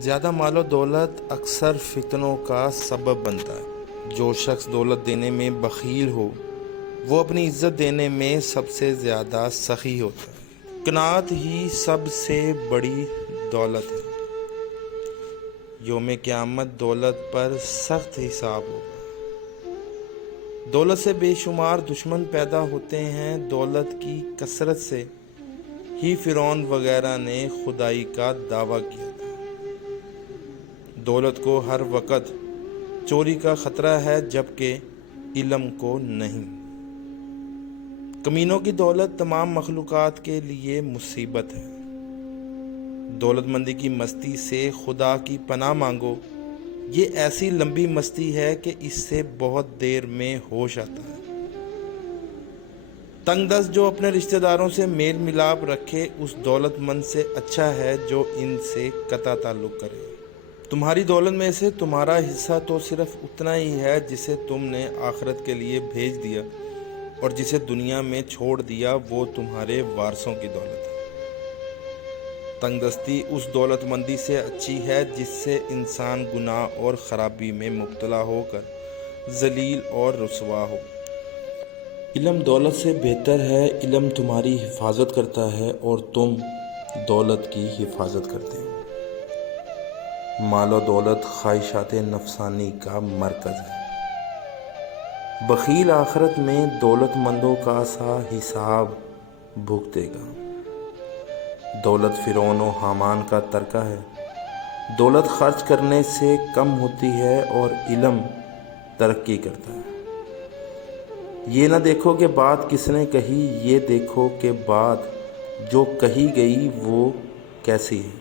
زیادہ مال و دولت اکثر فتنوں کا سبب بنتا ہے۔ جو شخص دولت دینے میں بخیل ہو وہ اپنی عزت دینے میں سب سے زیادہ سخی ہوتا ہے۔ قناعت ہی سب سے بڑی دولت ہے۔ یوم قیامت دولت پر سخت حساب ہوگا۔ دولت سے بے شمار دشمن پیدا ہوتے ہیں۔ دولت کی کثرت سے ہی فرعون وغیرہ نے خدائی کا دعویٰ کیا تھا۔ دولت کو ہر وقت چوری کا خطرہ ہے جبکہ علم کو نہیں۔ کمینوں کی دولت تمام مخلوقات کے لیے مصیبت ہے۔ دولت مندی کی مستی سے خدا کی پناہ مانگو۔ یہ ایسی لمبی مستی ہے کہ اس سے بہت دیر میں ہوش آتا ہے۔ تنگ دست جو اپنے رشتہ داروں سے میل ملاپ رکھے اس دولت مند سے اچھا ہے جو ان سے قطع تعلق کرے۔ تمہاری دولت میں سے تمہارا حصہ تو صرف اتنا ہی ہے جسے تم نے آخرت کے لیے بھیج دیا، اور جسے دنیا میں چھوڑ دیا وہ تمہارے وارثوں کی دولت ہے۔ تنگ دستی اس دولت مندی سے اچھی ہے جس سے انسان گناہ اور خرابی میں مبتلا ہو کر ذلیل اور رسوا ہو۔ علم دولت سے بہتر ہے۔ علم تمہاری حفاظت کرتا ہے اور تم دولت کی حفاظت کرتے ہو۔ مال و دولت خواہشات نفسانی کا مرکز ہے۔ بخیل آخرت میں دولت مندوں کا سا حساب بھگتے گا۔ دولت فرعون و حامان کا ترکہ ہے۔ دولت خرچ کرنے سے کم ہوتی ہے اور علم ترقی کرتا ہے۔ یہ نہ دیکھو کہ بات کس نے کہی، یہ دیکھو کہ بات جو کہی گئی وہ کیسی ہے۔